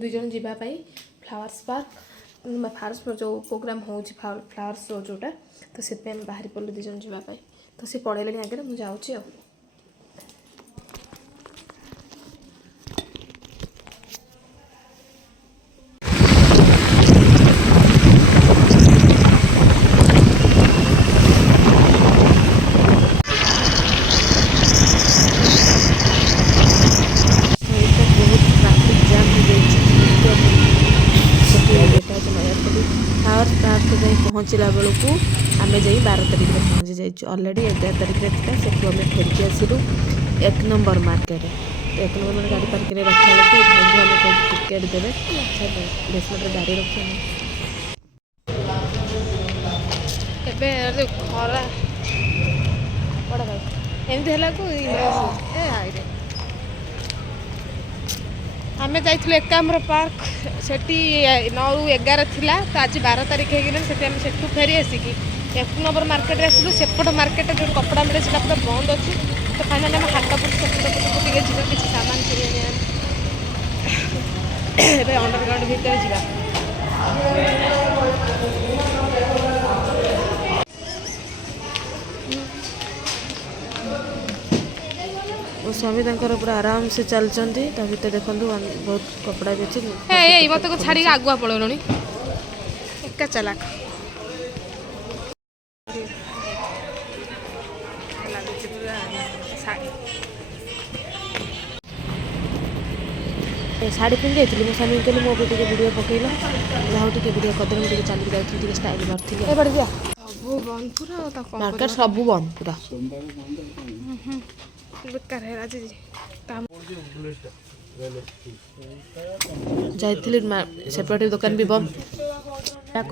दुई जन जावाई फ्लावर्स पार्क फार्स जो प्रोग्राम हो फ्लावर शो जोटा तो से बाहरी पड़ू दुई जन जावाई तो सी पढ़ेले आगे मुझे जाऊँगी आ पहुँचला बेलू आम जा 12 तारिख में पहुँची जाइए अलरेडी 11 तारिख में था से आम फेरिकी आसलु 1 नंबर मार्केट तो 1 नंबर गाड़ी पार्किंग रखा भाई आम टिकेट देवे बेसमेंट गाड़ी रखे खरा बड़ा भाई एमती है आम जाइलु एकाम्र पार्क से 9 ରୁ 11 थिला तो आज 12 तारिख हो फेरी आसिक 1 नंबर मार्केट आसलु सेपट मार्केट जो कपड़ा मिले से पूरा बंद अच्छी तो फाइनाली आम हाटपुर सेपट जा किसी सामान किणी अंडरग्राउंड भितर जा स्वामी पूरा आराम से चलती भर देखो बहुत कपड़ा भी अच्छे मत को छाड़ी आगुआ पड़ो एका चलाक शाढ़ी पिंधि जाइए मो स्वामी कहली मो टे वीडियो पकईल जहाँ टे वीडियो करदे मुझे चलिक जाऊँ स्टाइल मारती मार्केट सब बंद पूरा बेकार है आज जाइली सेपरेट दुकान भी बंद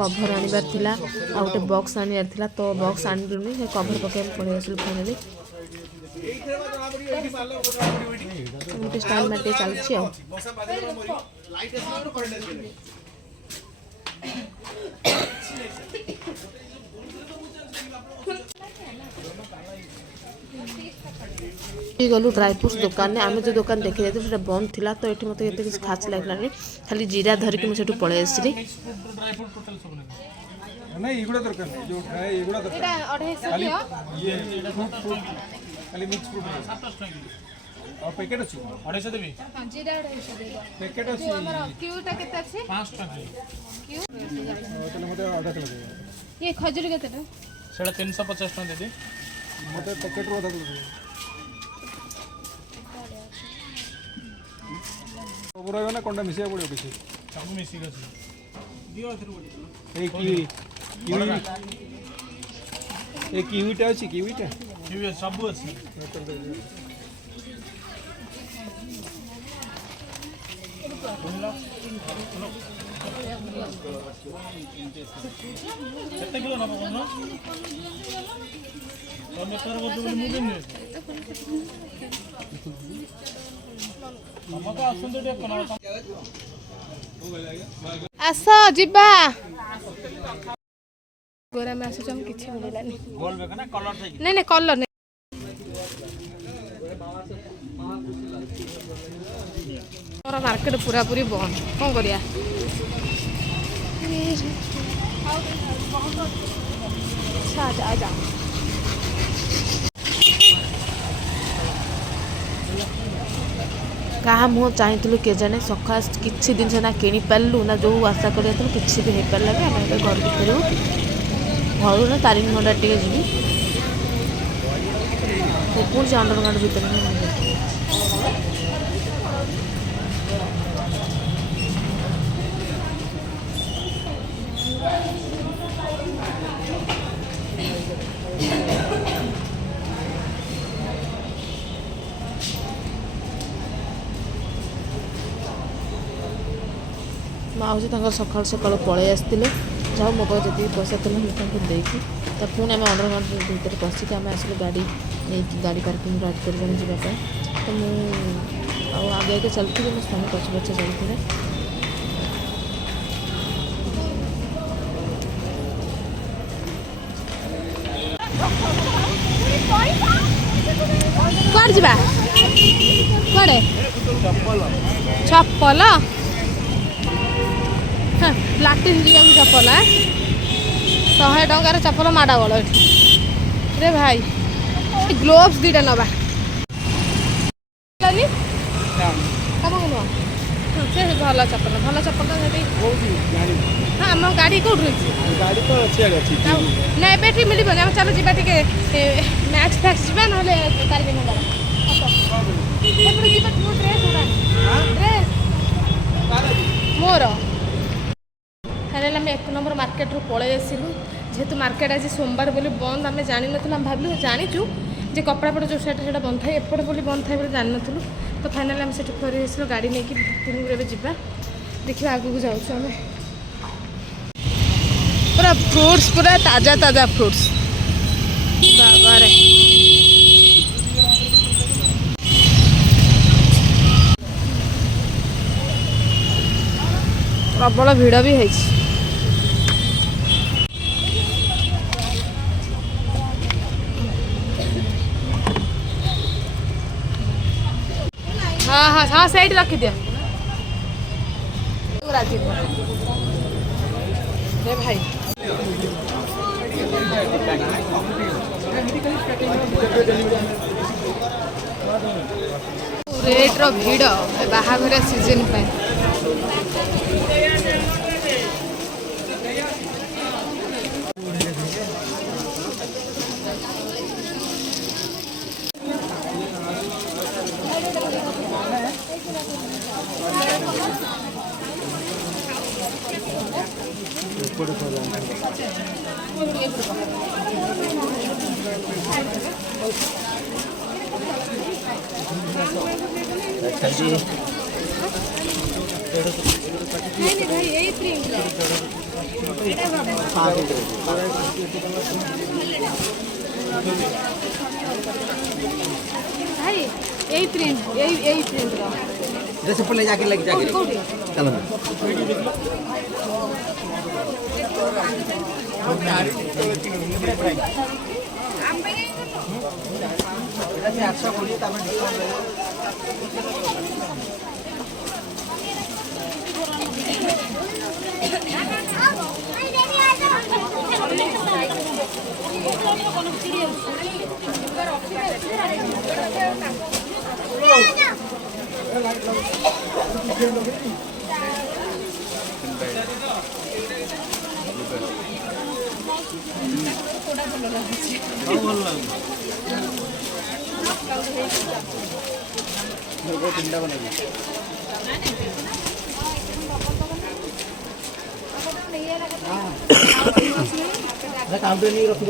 कभर आनबार थिला आ गोटे बॉक्स आनबार थिला तो बॉक्स आनलुनी कभर पकड़ पड़े आसलु फाइनाली गोटे स्टाइल मार्टे चलती गलु ड्राई फ्रूट्स दुकान ने आम जो दुकान देखी जाते बंद थिला तो ये मत किसी खास लगलानी खाली जीरा धरिकी मुझे पलि आसली पैकेट अछि 250 देबी जीरा 250 पैकेट अछि हमर क्यूटा केते अछि 5 टका क्यू तले मते आधा किलो दे ये खजूर केते सेटा 350 टका दे दे मते पैकेट रो आधा किलो दे पूरा ना कोंडा मिसिया पड़ियो किछि सब मिसी गछि दियो थरु ए किवी ए किवीटा अछि किवी सब अछि कितने किलो ना बोलना तो मैं कर वो तो मुझे नहीं हमको आसन तो देख कना आसा जिबा गोरा में आसु हम किछि मिललानी गोल में ना कलर थाई नहीं कलर नहीं और मार्केट पूरा पूरी बंद कौन करिया जा जा क्या मुँह चाहूँ किए जाने सका किसी जिन ना कि पारू ना जो आशा कर किसी भी हो पारा आम घर को फेरू घर ना तारिणी मंडा टे जी पुणी से अंडरग्राउंड भर माउसी सकाल सकाल पलि आसते जहाँ मो पास जी पैसा थी मुझे देखी तो पुणी आम अंडरग्राउंड भर पशिक आम आसलु गाड़ी नहीं गाड़ी पार्किंग राइड कर जावाई तो मुझे आगे आगे चलती मो स्वामी पछ पछ चलते कौन जा कड़े चप्पल ଲାଟିନ୍ ଯିବାକୁ ଚପଲ 100 ଟଙ୍କାର ଚପଲ ମାଡ଼ ଗୋଳ ଏଠି ରେ ଭାଇ। ଗ୍ଲୋଭ୍ସ ଦୁଇଟା ନେବା ତମକୁ ନୁହଁ ସେ ଭଲ ଚପଲ ସେଠି। ହଁ ଆମ ଗାଡ଼ି କେଉଁଠି ରହିଛି ନା ଏବେ ଏଠି ମିଳିବନି। ଆମେ ଚାଲ ଯିବା ଟିକେ ମ୍ୟାକ୍ସ ଫ୍ୟାକ୍ସ ଯିବା ନହେଲେ କାଲି ନମ୍ବର ସେପଟେ ଯିବା। ମୋ ଡ୍ରେସ୍ ମୋର ତାହେଲେ ଆମେ 1 ନମ୍ବର ମାର୍କେଟରୁ ପଳେଇ ଆସିଲୁ। ଯେହେତୁ ମାର୍କେଟ ଆଜି ସୋମବାର ବୋଲି ବନ୍ଦ ଆମେ ଜାଣିନଥିଲୁ। ଆମେ ଭାବିଲୁ ଜାଣିଛୁ ଯେ କପଡ଼ାପଡ଼ ଯେଉଁ ସେଇଟା ବନ୍ଦ ଥାଏ ଏପଟେ ବୋଲି ବନ୍ଦ ଥାଏ ବୋଲି ଜାଣିନଥିଲୁ। ତ ଫାଇନାଲି ଆମେ ସେଠି ଫେରି ଆସିଲୁ ଗାଡ଼ି ନେଇକି ଭିତରକୁ ଏବେ ଯିବା। ଦେଖିବା ଆଗକୁ ଯାଉଛୁ ଆମେ। ପୁରା ଫ୍ରୁଟ୍ସ ପୁରା ତାଜା ଫ୍ରୁଟ୍ସ ବାବାରେ। ପ୍ରବଳ ଭିଡ଼ ବି ହେଇଛି। ହଁ ସେଇଠି ରଖିଦିଅ ରାଜି ଭାଇ। ରେଟ୍ର ଭିଡ଼ ବାହାଘର ସିଜନ୍ ପାଇଁ। भाई यही प्रिंट जैसे पहले जाके लग जाके चलो अच्छा बोलिए काउंटर नहीं रख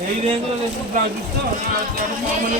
यही रेंज में ब्लाउज तो मामूली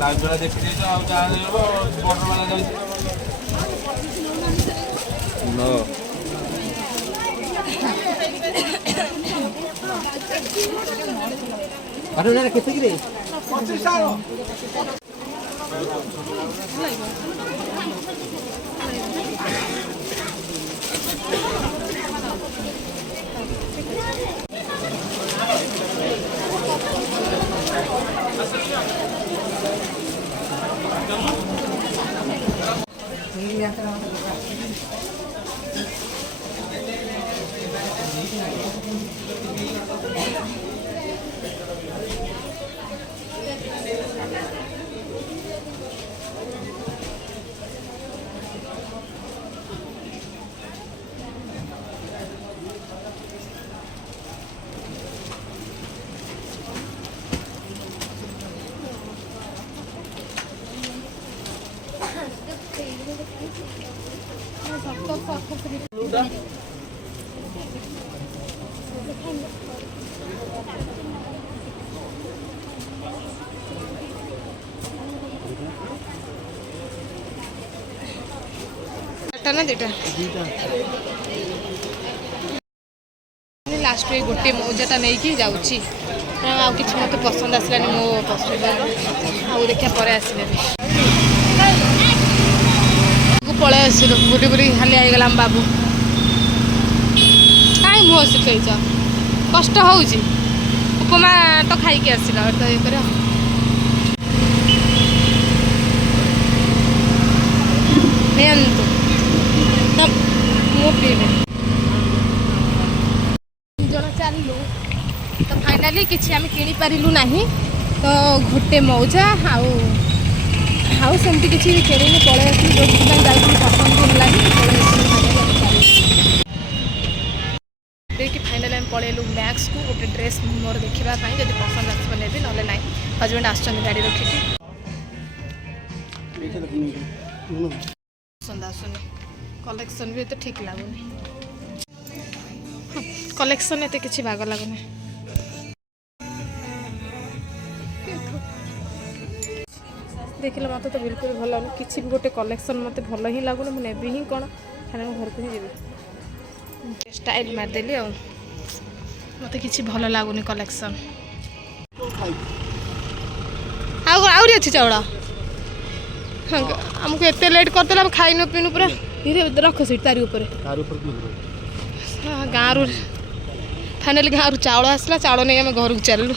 लाइव वाला देखते तो आप जा रहे हो बॉर्डर वाला जाए नो अरे ना कितने की रे 25 टाका ना दुटा लास्ट में गोटे मौजाटा नहीं कि जाऊँगी आ कि मत पसंद आसलानी मो पसंद आउ देखा पर आसले पलि आसलु बुरी बुरी खाली आईगला बाबू कहीं मुह शिखेच कष्ट हो उपमा तो खाई आसल तो ये कर मु पीबे जन चलू तो फाइनाली किसी आम कि पारू ना तो गोटे मौजा आउ सेमती किसी किणी पलि आसली जो पसंद भी देखिए फाइनाल आम पलैलु मैक्स को गोटे ड्रेस मोर देखापी जब पसंद आसो नेबी ना ना हजबैंड आसुच्च गाड़ी रखिकी पसंद आसुनी कलेक्शन भी तो ठीक लगुनि कलेक्शन एत किसी भाग लगुनि देखिले मत तो बिल्कुल भल लगुनि किसी भी गोटे कलेक्शन मत भल ही लगुनि मुझे नेबी ही कौन खाली घर को ही जी स्टाइल मारदेली आ मत किसी भल लगुनि कलेक्शन आउरी अच्छी चाउल आमको एत लेट करदेला आम खाइन पीनु पूरा रख सीट तारी गाँव रू फाइनाली गाँव रू चाउल आसला चाउल नहीं आम घर को चलू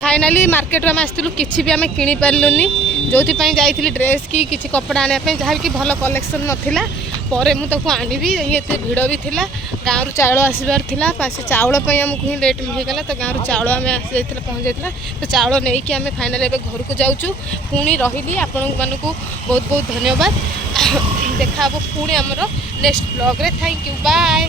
फाइनाली मार्केट में आसलु किसी भी आम कि पार्लुनि जो जाइए ड्रेस कि किसी कपड़ा आने जहाँ कि भल कलेक्शन नाला पर मुझे आनी ये भिड़ भी थी गाँव रू चाउल आसबार से चाउल आमको ही लेट होगा तो गाँव रू चाउल आम आसी पहुँच जाता तो चाउल नहीं कि आम फाइनाल ए घर को जाऊँ पुणी रही आपण मानक बहुत बहुत धन्यवाद देखा पुणी आमर नेक्स्ट ब्लॉग रे थैंक यू बाय।